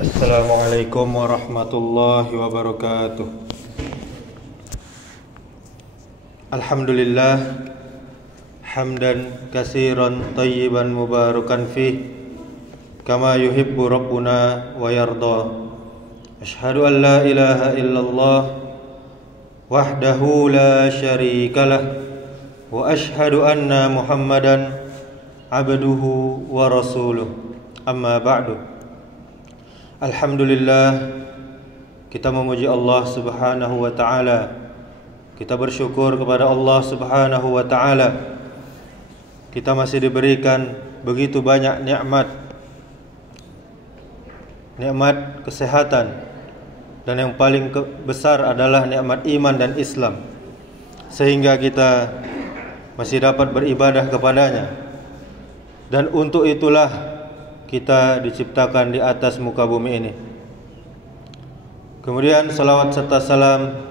Assalamualaikum warahmatullahi wabarakatuh. Alhamdulillah hamdan katsiran tayyiban mubarakan fih kama yuhibbu rabbuna wa yarda. Asyhadu an la ilaha illallah wahdahu la syarikalah wa asyhadu anna Muhammadan abduhu wa rasuluh. Amma ba'du. Alhamdulillah, kita memuji Allah Subhanahu wa taala. Kita bersyukur kepada Allah Subhanahu wa taala. Kita masih diberikan begitu banyak nikmat kesehatan, dan yang paling besar adalah nikmat iman dan Islam, sehingga kita masih dapat beribadah kepadanya. Dan untuk itulah kita diciptakan di atas muka bumi ini. Kemudian salawat serta salam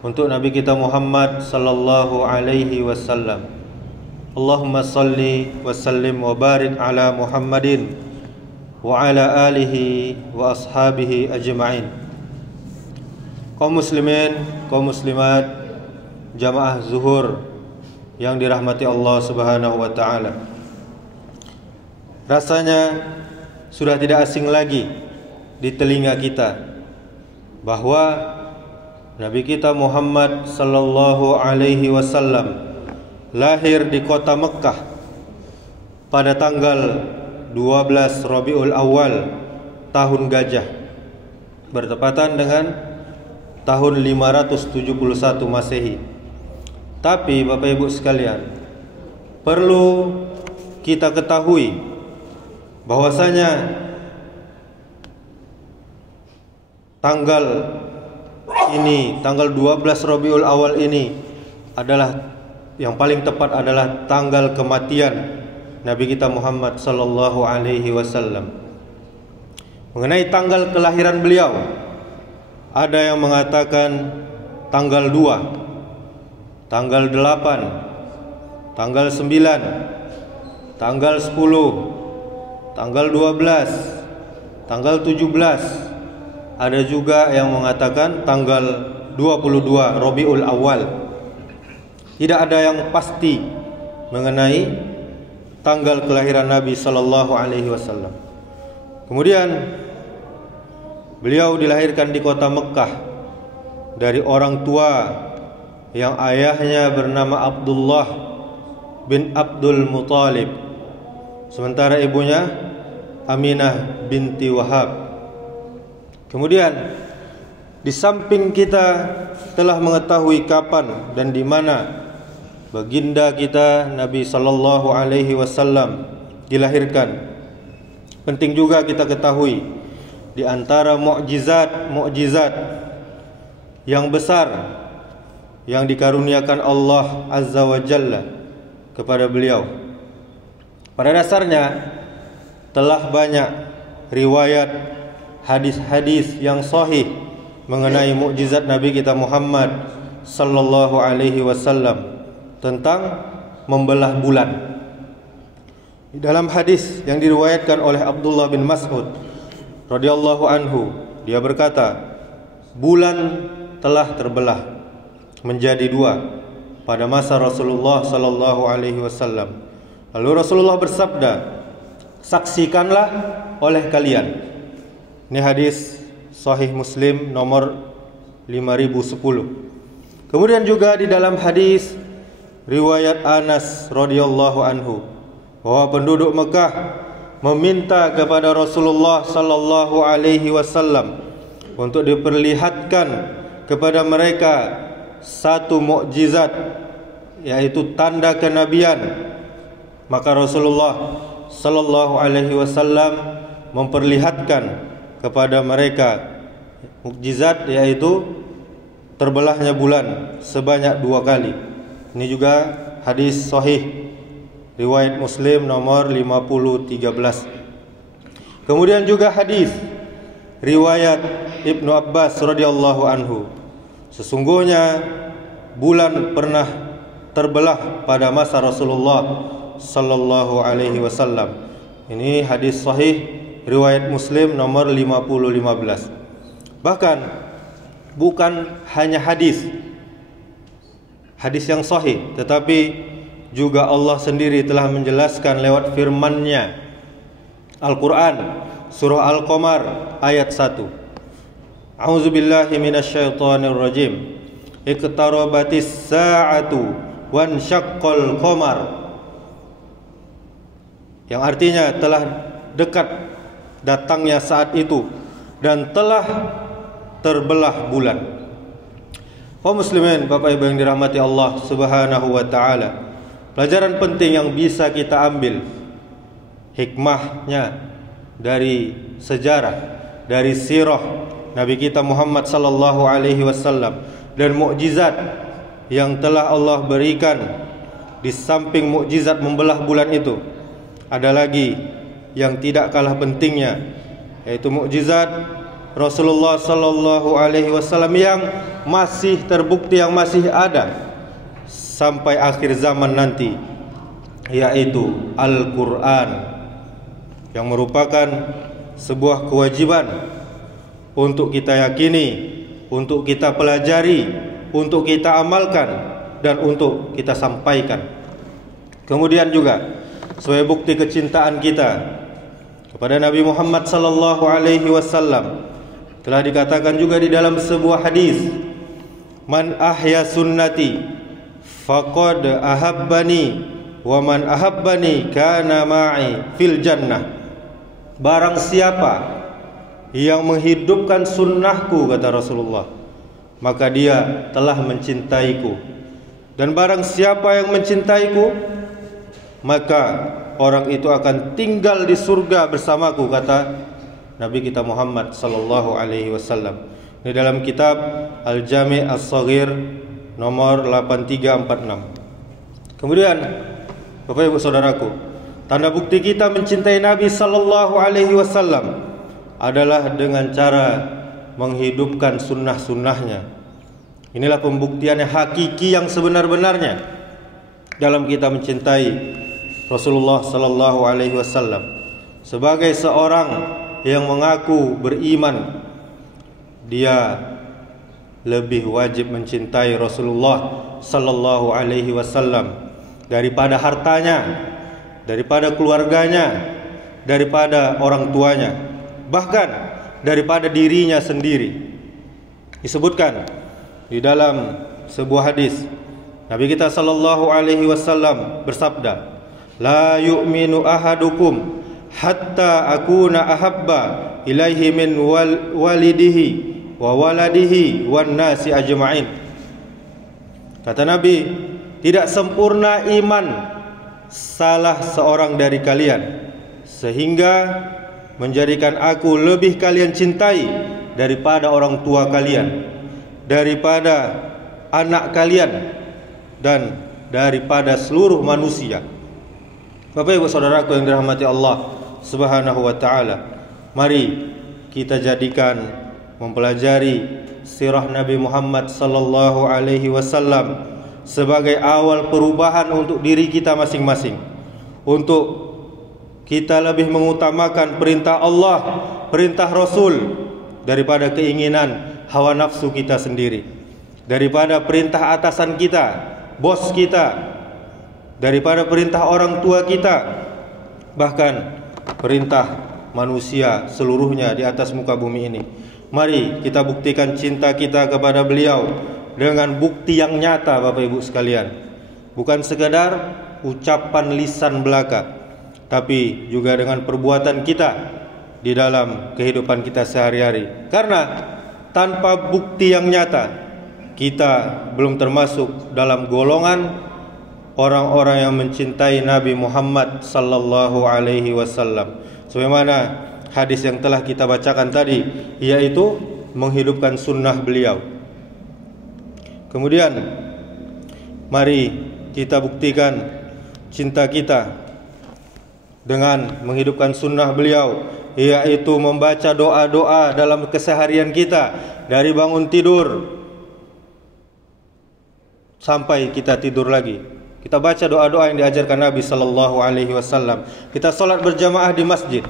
untuk Nabi kita Muhammad sallallahu alaihi wasallam. Allahumma salli wa sallim wa barik ala Muhammadin wa ala alihi wa ashabihi ajma'in. Kaum muslimin, kaum muslimat, jamaah zuhur yang dirahmati Allah Subhanahu wa taala. Rasanya sudah tidak asing lagi di telinga kita bahwa Nabi kita Muhammad sallallahu alaihi wasallam lahir di kota Mekkah pada tanggal 12 Rabiul Awal tahun Gajah, bertepatan dengan tahun 571 Masehi. Tapi Bapak Ibu sekalian, perlu kita ketahui bahwasanya tanggal 12 Rabiul Awal ini adalah yang paling tepat adalah tanggal kematian Nabi kita Muhammad sallallahu alaihi wasallam. Mengenai tanggal kelahiran beliau, ada yang mengatakan tanggal 2, tanggal 8, tanggal 9, tanggal 10, tanggal 12, tanggal 17. Ada juga yang mengatakan tanggal 22 Rabiul Awal. Tidak ada yang pasti mengenai tanggal kelahiran Nabi sallallahu alaihi wasallam. Kemudian beliau dilahirkan di kota Mekkah dari orang tua yang ayahnya bernama Abdullah bin Abdul Muthalib, sementara ibunya Aminah binti Wahab. Kemudian di samping kita telah mengetahui kapan dan di mana baginda kita Nabi sallallahu alaihi wasallam dilahirkan, penting juga kita ketahui di antara mukjizat yang besar yang dikaruniakan Allah Azza wa Jalla kepada beliau. Pada dasarnya telah banyak riwayat hadis-hadis yang sahih mengenai mukjizat Nabi kita Muhammad sallallahu alaihi wasallam tentang membelah bulan. Di dalam hadis yang diriwayatkan oleh Abdullah bin Mas'ud radhiyallahu anhu, dia berkata, bulan telah terbelah menjadi dua pada masa Rasulullah sallallahu alaihi wasallam. Lalu Rasulullah bersabda, saksikanlah oleh kalian. Ini hadis Sahih Muslim nomor 5010. Kemudian juga di dalam hadis riwayat Anas radhiyallahu anhu bahwa penduduk Mekah meminta kepada Rasulullah sallallahu alaihi wasallam untuk diperlihatkan kepada mereka satu mukjizat, yaitu tanda kenabian. Maka Rasulullah sallallahu alaihi wasallam memperlihatkan kepada mereka mukjizat, yaitu terbelahnya bulan sebanyak 2 kali. Ini juga hadis sahih riwayat Muslim nomor 5013. Kemudian juga hadis riwayat Ibnu Abbas radhiyallahu anhu, sesungguhnya bulan pernah terbelah pada masa Rasulullah sallallahu alaihi wasallam. Ini hadis sahih riwayat Muslim nomor 5015. Bahkan bukan hanya hadis yang sahih, tetapi juga Allah sendiri telah menjelaskan lewat firman-Nya Al-Quran, surah Al-Qamar ayat 1. A'udzubillahi minasyaitonir rajim. Iqtarabatis sa'atu wansyaqqal qamar. Yang artinya telah dekat datangnya saat itu dan telah terbelah bulan. Kaum muslimin, Bapak Ibu yang dirahmati Allah Subhanahu wa taala, pelajaran penting yang bisa kita ambil hikmahnya dari sejarah, dari sirah Nabi kita Muhammad sallallahu alaihi wasallam dan mukjizat yang telah Allah berikan. Di samping mukjizat membelah bulan itu, ada lagi yang tidak kalah pentingnya, yaitu mukjizat Rasulullah sallallahu alaihi wasallam yang masih terbukti, yang masih ada sampai akhir zaman nanti, yaitu Al-Quran, yang merupakan sebuah kewajiban untuk kita yakini, untuk kita pelajari, untuk kita amalkan, dan untuk kita sampaikan. Kemudian juga sebagai bukti kecintaan kita kepada Nabi Muhammad sallallahu alaihi wasallam, telah dikatakan juga di dalam sebuah hadis, man ahya sunnati faqad ahabbani wa man ahabbani kana ma'i fil jannah. Barang siapa yang menghidupkan sunnahku, kata Rasulullah, maka dia telah mencintaiku. Dan barang siapa yang mencintaiku, maka orang itu akan tinggal di surga bersamaku, kata Nabi kita Muhammad sallallahu alaihi wasallam. Ini dalam kitab Al-Jami' As-Shaghir nomor 8346. Kemudian Bapak Ibu Saudaraku, tanda bukti kita mencintai Nabi sallallahu alaihi wasallam adalah dengan cara menghidupkan sunnah-sunnahnya. Inilah pembuktian yang hakiki yang sebenar-benarnya dalam kita mencintai Rasulullah sallallahu alaihi wasallam. Sebagai seorang yang mengaku beriman, dia lebih wajib mencintai Rasulullah sallallahu alaihi wasallam daripada hartanya, daripada keluarganya, daripada orang tuanya, bahkan daripada dirinya sendiri. Disebutkan di dalam sebuah hadis, Nabi kita sallallahu alaihi wasallam bersabda, la yu'minu ahadukum hatta akuna ahabba ilaihi min walidihi wa waladihi wan nasi ajma'in. Kata Nabi, tidak sempurna iman salah seorang dari kalian sehingga menjadikan aku lebih kalian cintai daripada orang tua kalian, daripada anak kalian, dan daripada seluruh manusia. Bapak Ibu Saudaraku yang dirahmati Allah Subhanahu wa taala, mari kita jadikan mempelajari sirah Nabi Muhammad sallallahu alaihi wasallam sebagai awal perubahan untuk diri kita masing-masing, untuk kita lebih mengutamakan perintah Allah, perintah Rasul daripada keinginan hawa nafsu kita sendiri, daripada perintah atasan kita, bos kita, daripada perintah orang tua kita, bahkan perintah manusia seluruhnya di atas muka bumi ini. Mari kita buktikan cinta kita kepada beliau dengan bukti yang nyata, Bapak Ibu sekalian. Bukan sekadar ucapan lisan belaka, tapi juga dengan perbuatan kita di dalam kehidupan kita sehari-hari. Karena tanpa bukti yang nyata, kita belum termasuk dalam golongan orang-orang yang mencintai Nabi Muhammad sallallahu alaihi wasallam. Sebagaimana hadis yang telah kita bacakan tadi, yaitu menghidupkan sunnah beliau. Kemudian mari kita buktikan cinta kita dengan menghidupkan sunnah beliau, yaitu membaca doa-doa dalam keseharian kita, dari bangun tidur sampai kita tidur lagi. Kita baca doa-doa yang diajarkan Nabi sallallahu alaihi wasallam. Kita salat berjamaah di masjid.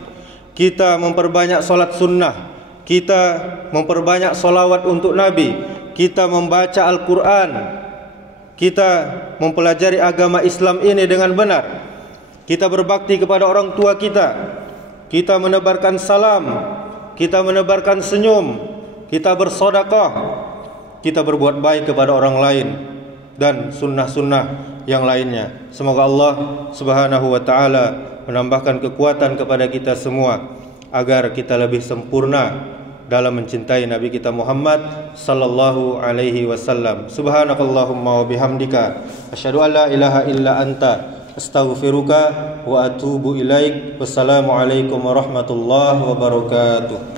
kita memperbanyak solat sunnah, kita memperbanyak solawat untuk Nabi, kita membaca Al-Quran, kita mempelajari agama Islam ini dengan benar, kita berbakti kepada orang tua kita menebarkan salam, kita menebarkan senyum, kita bersedekah, kita berbuat baik kepada orang lain, dan sunnah-sunnah yang lainnya. Semoga Allah Subhanahu wa ta'ala menambahkan kekuatan kepada kita semua agar kita lebih sempurna dalam mencintai Nabi kita Muhammad sallallahu alaihi wasallam. Subhanakallahumma wa bihamdika asyhadu an la ilaha illa anta astaghfiruka wa atubu ilaik. Wassalamualaikum warahmatullahi wabarakatuh.